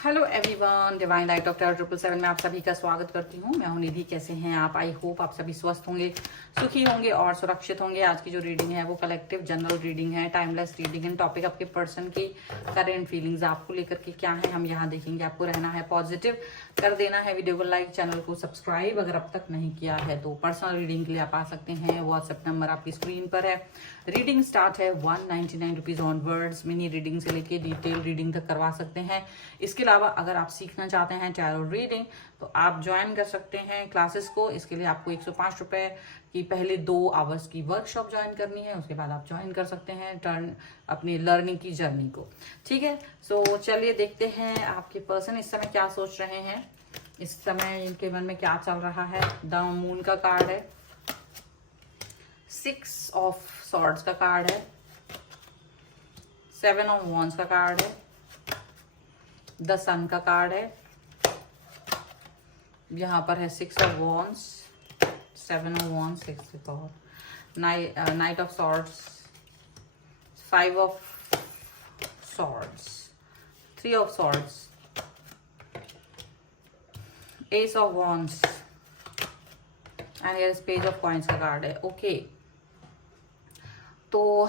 Hello everyone, divine light of terror 777 में आप सभी का स्वागत करती हूँ। मैं हूँ निधि। कैसे हैं आप? आई होप आप सभी स्वस्थ होंगे, सुखी होंगे और सुरक्षित होंगे। आज की जो रीडिंग है वो कलेक्टिव जनरल रीडिंग है, टाइमलेस रीडिंग है। टॉपिक आपके पर्सन की करेंट फीलिंग्स आपको लेकर के क्या है हम यहाँ देखेंगे। आपको रहना है पॉजिटिव, कर देना है वीडियो को लाइक, चैनल को सब्सक्राइब अगर अब तक नहीं किया है तो। पर्सनल रीडिंग के लिए आप आ सकते हैं, व्हाट्सएप नंबर आपकी स्क्रीन पर है। रीडिंग स्टार्ट है 199 रुपीज ऑनवर्ड्स। मिनी रीडिंग से लेके डिटेल रीडिंग तक करवा सकते हैं। इसके अलावा अगर आप सीखना चाहते हैं टैरो रीडिंग तो आप ज्वाइन कर सकते हैं क्लासेस को। इसके लिए आपको 105 रुपए की पहले 2 आवर्स की वर्कशॉप ज्वाइन करनी है, उसके बाद आप ज्वाइन कर सकते हैं टर्न अपनी लर्निंग की जर्नी को। ठीक है, सो चलिए देखते हैं आपके पर्सन इस समय क्या सोच रहे हैं, इस समय इनके मन में क्या चल रहा है। द मून का कार्ड है, 6 ऑफ सॉर्ड्स का कार्ड है, 7 ऑफ वॉन्ड्स का कार्ड है, द सन का कार्ड है, यहाँ पर है 6 of wands, 7 of wands, 6 of night of swords, 5 of swords, 3 of swords, S of wands and here is page of coins का कार्ड है। ओके, तो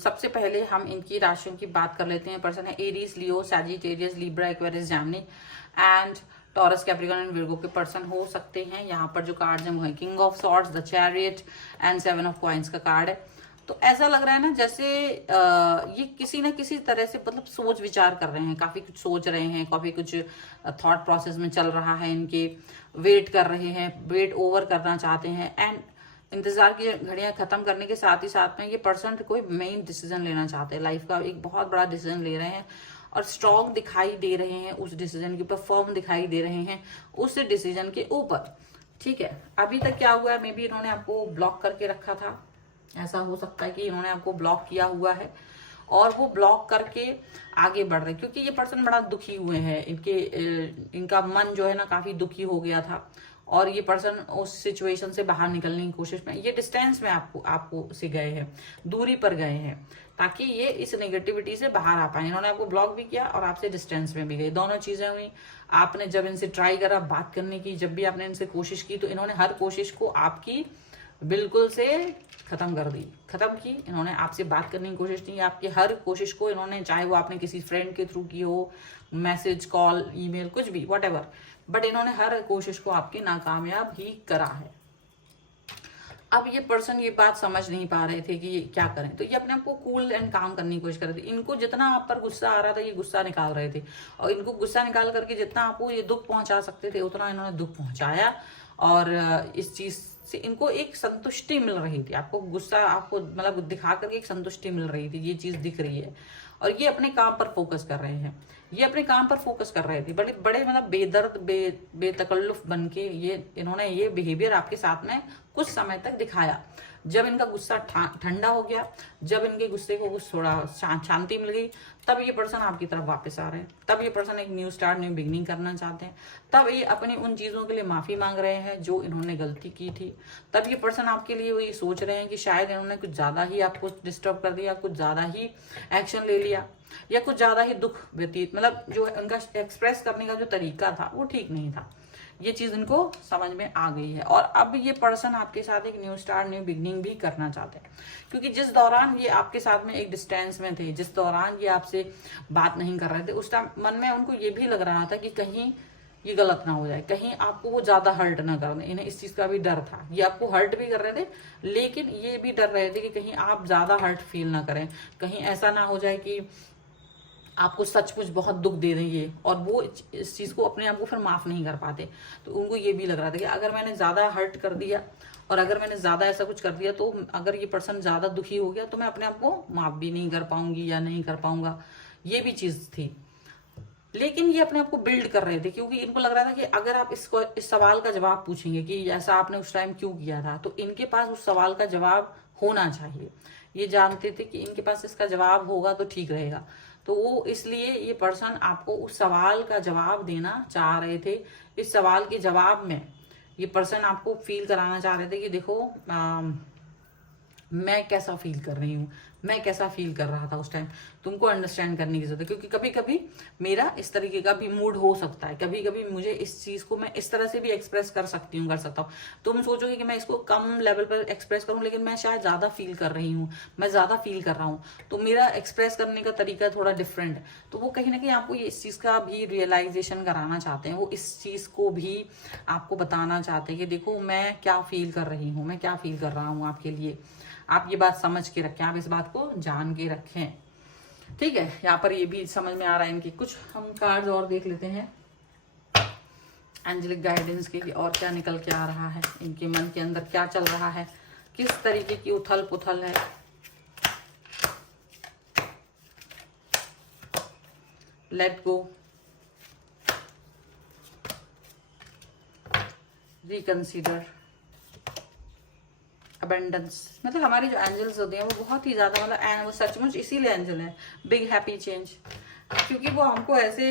सबसे पहले हम इनकी राशियों की बात कर लेते हैं। पर्सन है Aries, Leo, Sagittarius, Libra, Aquarius, Gemini and taurus, Capricorn and Virgo के पर्सन हो सकते हैं। यहाँ पर जो कार्ड है वो है king of swords, the chariot and 7 of coins का कार्ड है। तो ऐसा लग रहा है ना जैसे ये किसी ना किसी तरह से मतलब सोच विचार कर रहे हैं, काफी कुछ सोच रहे हैं, काफी कुछ थॉट प्रोसेस में चल रहा है इनके। वेट कर रहे हैं, वेट ओवर करना चाहते हैं एंड इंतजार की घड़ियां खत्म करने के साथ ही साथ में ये पर्सन कोई मेन डिसीजन लेना चाहते हैं। लाइफ का एक बहुत बड़ा डिसीजन ले रहे हैं और स्ट्रॉन्ग दिखाई दे रहे हैं उस डिसीजन के ऊपर, फर्म दिखाई दे रहे हैं उस डिसीजन के ऊपर। ठीक है, अभी तक क्या हुआ है, मे बी इन्होंने आपको ब्लॉक करके रखा था। ऐसा हो सकता है कि इन्होंने आपको ब्लॉक किया हुआ है और वो ब्लॉक करके आगे बढ़ रहे हैं, क्योंकि ये पर्सन बड़ा दुखी हुए हैं। इनका मन जो है ना काफी दुखी हो गया था और ये पर्सन उस सिचुएशन से बाहर निकलने की कोशिश में, ये डिस्टेंस में आपको से गए हैं, दूरी पर गए हैं ताकि ये इस नेगेटिविटी से बाहर आ पाए। इन्होंने आपको ब्लॉक भी किया और आपसे डिस्टेंस में भी गए, दोनों चीजें हुई। आपने जब इनसे ट्राई करा बात करने की, जब भी आपने इनसे कोशिश की तो इन्होंने हर कोशिश को आपकी बिल्कुल से खत्म कर दी, खत्म की। इन्होंने आपसे बात करने की कोशिश नहीं, आपकी हर कोशिश को इन्होंने, चाहे वो आपने किसी फ्रेंड के थ्रू की हो, मैसेज, कॉल, ईमेल, कुछ भी, व्हाटएवर, बट इन्होंने हर कोशिश को आपकी नाकामयाब ही करा है। अब ये पर्सन ये बात समझ नहीं पा रहे थे कि ये क्या करें, तो ये अपने आप को कूल एंड काम करने की कोशिश कर रहे थे। इनको जितना आप पर गुस्सा आ रहा था ये गुस्सा निकाल रहे थे और इनको गुस्सा निकाल करके जितना आपको ये दुख पहुंचा सकते थे उतना इन्होंने दुख पहुंचाया और इस चीज से इनको एक संतुष्टि मिल रही थी। आपको गुस्सा, आपको मतलब दिखा करके एक संतुष्टि मिल रही थी, ये चीज दिख रही है और ये अपने काम पर फोकस कर रहे हैं। ये अपने काम पर फोकस कर रहे थे, बड़े बड़े मतलब बेदर्द, बेतकल्लुफ बन के ये इन्होंने ये बिहेवियर आपके साथ में कुछ समय तक दिखाया। जब इनका गुस्सा ठंडा हो गया, जब इनके गुस्से को कुछ थोड़ा शांति मिल गई, तब ये पर्सन आपकी तरफ वापस आ रहे हैं। तब ये पर्सन एक न्यू स्टार्ट, न्यू बिगनिंग करना चाहते हैं। तब ये अपनी उन चीजों के लिए माफी मांग रहे हैं जो इन्होंने गलती की थी। तब ये पर्सन आपके लिए वही सोच रहे हैं कि शायद इन्होंने कुछ ज्यादा ही आपको डिस्टर्ब कर दिया, कुछ ज्यादा ही एक्शन ले लिया या कुछ ज्यादा ही दुख व्यतीत, मतलब जो उनका एक्सप्रेस करने का जो तरीका था वो ठीक नहीं था। ये चीज इनको समझ में आ गई है और अब ये पर्सन आपके साथ एक न्यू स्टार्ट, न्यू बिगनिंग भी करना चाहते हैं। क्योंकि जिस दौरान ये आपके साथ में एक डिस्टेंस में थे, जिस दौरान ये आपसे बात नहीं कर रहे थे, उस टाइम मन में उनको ये भी लग रहा था कि कहीं ये गलत ना हो जाए, कहीं आपको वो ज्यादा हर्ट ना कर दें। इन्हें इस चीज का भी डर था। ये आपको हर्ट भी कर रहे थे लेकिन ये भी डर रहे थे कि कहीं आप ज्यादा हर्ट फील ना करें, कहीं ऐसा ना हो जाए कि आपको सचमुच बहुत दुख दे दें ये, और वो इस चीज को अपने आप को फिर माफ नहीं कर पाते। तो उनको ये भी लग रहा था कि अगर मैंने ज्यादा हर्ट कर दिया और अगर मैंने ज्यादा ऐसा कुछ कर दिया तो अगर ये पर्सन ज्यादा दुखी हो गया तो मैं अपने आप को माफ भी नहीं कर पाऊंगी या नहीं कर पाऊंगा, ये भी चीज थी। लेकिन ये अपने आप को बिल्ड कर रहे थे क्योंकि इनको लग रहा था कि अगर आप इस सवाल का जवाब पूछेंगे कि ऐसा आपने उस टाइम क्यों किया था, तो इनके पास उस सवाल का जवाब होना चाहिए। ये जानते थे कि इनके पास इसका जवाब होगा तो ठीक रहेगा, तो वो इसलिए ये पर्सन आपको उस सवाल का जवाब देना चाह रहे थे। इस सवाल के जवाब में ये पर्सन आपको फील कराना चाह रहे थे कि देखो मैं कैसा फील कर रही हूँ, मैं कैसा फील कर रहा था उस टाइम, तुमको अंडरस्टैंड करने की जरूरत है। क्योंकि कभी कभी मेरा इस तरीके का भी मूड हो सकता है, कभी कभी मुझे इस चीज को मैं इस तरह से भी एक्सप्रेस कर सकती हूँ, कर सकता हूँ। तुम सोचोगे कि मैं इसको कम लेवल पर एक्सप्रेस करूँ, लेकिन मैं शायद ज्यादा फील कर रही हूँ, मैं ज्यादा फील कर रहा हूँ, तो मेरा एक्सप्रेस करने का तरीका थोड़ा डिफरेंट है। तो वो कहीं ना कहीं आपको इस चीज का भी रियलाइजेशन कराना चाहते हैं, वो इस चीज को भी आपको बताना चाहते हैं कि देखो मैं क्या फील कर रही हूँ, मैं क्या फील कर रहा हूँ आपके लिए। आप ये बात समझ के रखें, आप इस बात को जान के रखें, ठीक है। यहाँ पर ये भी समझ में आ रहा है इनकी। कुछ हम कार्ड्स और देख लेते हैं एंजेलिक गाइडेंस के, और क्या निकल के आ रहा है, इनके मन के अंदर क्या चल रहा है, किस तरीके की उथल पुथल है। Let go, reconsider, abundance. मतलब हमारे जो एंजल्स होते हैं वो बहुत ही ज्यादा, मतलब वो सचमुच इसीलिए एंजल है, बिग हैप्पी चेंज, क्योंकि वो हमको ऐसे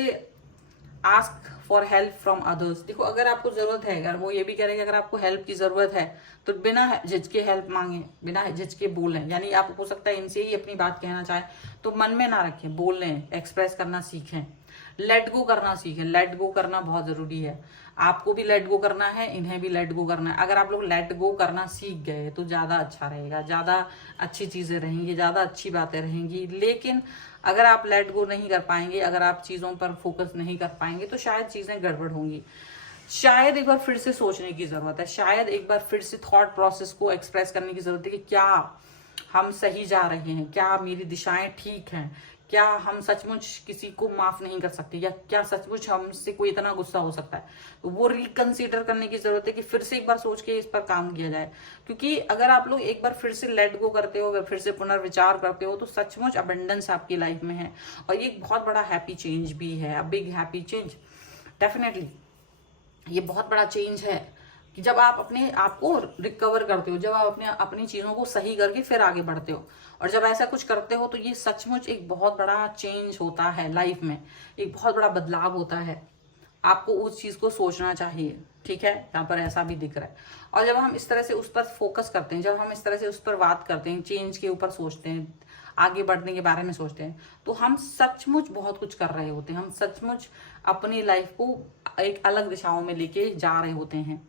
ask for help from others. देखो अगर आपको जरूरत है, अगर वो ये भी कह रहे हैं कि अगर आपको हेल्प की जरूरत है तो बिना झिझके हेल्प मांगे, बिना झिझके बोलें। यानी आप हो सकता है इनसे ही अपनी बात कहना चाहे तो मन में ना रखें, बोल लें, एक्सप्रेस करना सीखें, लेट गो करना सीखें। लेट गो करना बहुत जरूरी है, आपको भी लेट गो करना है, इन्हें भी लेट गो करना है। अगर आप लोग लेट गो करना सीख गए तो ज्यादा अच्छा रहेगा, ज्यादा अच्छी चीजें रहेंगी, ज्यादा अच्छी बातें रहेंगी। लेकिन अगर आप लेट गो नहीं कर पाएंगे, अगर आप चीजों पर फोकस नहीं कर पाएंगे तो शायद चीजें गड़बड़ होंगी। शायद एक बार फिर से सोचने की जरूरत है, शायद एक बार फिर से थॉट प्रोसेस को एक्सप्रेस करने की जरूरत है कि क्या हम सही जा रहे हैं, क्या मेरी दिशाएं ठीक हैं, क्या हम सचमुच किसी को माफ नहीं कर सकते, या क्या सचमुच हमसे कोई इतना गुस्सा हो सकता है। तो वो रिकंसीडर करने की जरूरत है कि फिर से एक बार सोच के इस पर काम किया जाए। क्योंकि अगर आप लोग एक बार फिर से लेट गो करते हो, अगर फिर से पुनर्विचार करते हो तो सचमुच अबंडेंस आपकी लाइफ में है, और ये एक बहुत बड़ा हैप्पी चेंज भी है, a big happy change. Definitely ये बहुत बड़ा चेंज है कि जब आप अपने आप को रिकवर करते हो, जब आप अपनी चीजों को सही करके फिर आगे बढ़ते हो, और जब ऐसा कुछ करते हो तो ये सचमुच एक बहुत बड़ा चेंज होता है लाइफ में, एक बहुत बड़ा बदलाव होता है। आपको उस चीज को सोचना चाहिए, ठीक है। यहाँ पर ऐसा भी दिख रहा है। और जब हम इस तरह से उस पर फोकस करते हैं, जब हम इस तरह से उस पर बात करते हैं, चेंज के ऊपर सोचते हैं, आगे बढ़ने के बारे में सोचते हैं, तो हम सचमुच बहुत कुछ कर रहे होते हैं, हम सचमुच अपनी लाइफ को एक अलग दिशाओं में लेके जा रहे होते हैं।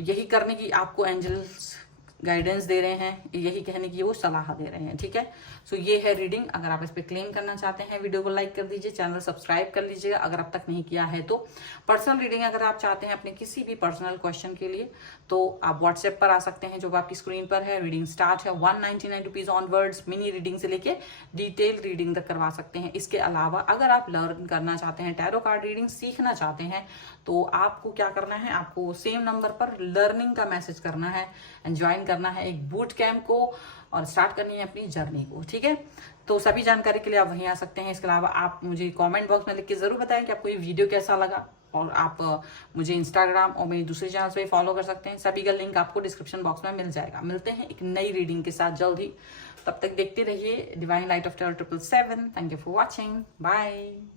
यही करने की आपको एंजल्स गाइडेंस दे रहे हैं, यही कहने की वो सलाह दे रहे हैं, ठीक है। सो ये है रीडिंग। अगर आप इस पे क्लेम करना चाहते हैं, वीडियो को लाइक कर दीजिए, चैनल सब्सक्राइब कर लीजिएगा अगर अब तक नहीं किया है तो। पर्सनल रीडिंग अगर आप चाहते हैं अपने किसी भी पर्सनल क्वेश्चन के लिए तो आप व्हाट्सएप पर आ सकते हैं, जो आपकी स्क्रीन पर है। रीडिंग स्टार्ट है 199 रुपीज ऑनवर्ड्स, मिनी रीडिंग से लेके डिटेल रीडिंग तक करवा सकते हैं। इसके अलावा अगर आप लर्न करना चाहते हैं, टैरो कार्ड रीडिंग सीखना चाहते हैं, तो आपको क्या करना है, आपको सेम नंबर पर लर्निंग का मैसेज करना है एंड ज्वाइन करना है एक बूट कैंप को, और स्टार्ट करनी है अपनी जर्नी को, ठीक है। तो सभी जानकारी के लिए आप वहीं आ सकते हैं। इसके अलावा आप मुझे कमेंट बॉक्स में लिख के जरूर बताएं कि आपको ये वीडियो कैसा लगा, और आप मुझे इंस्टाग्राम और मेरी दूसरे चैनल पे फॉलो कर सकते हैं। सभी का लिंक आपको डिस्क्रिप्शन बॉक्स में मिल जाएगा। मिलते हैं एक नई रीडिंग के साथ जल्द ही, तब तक देखते रहिए divine light of terror 777। Thank you for watching, bye.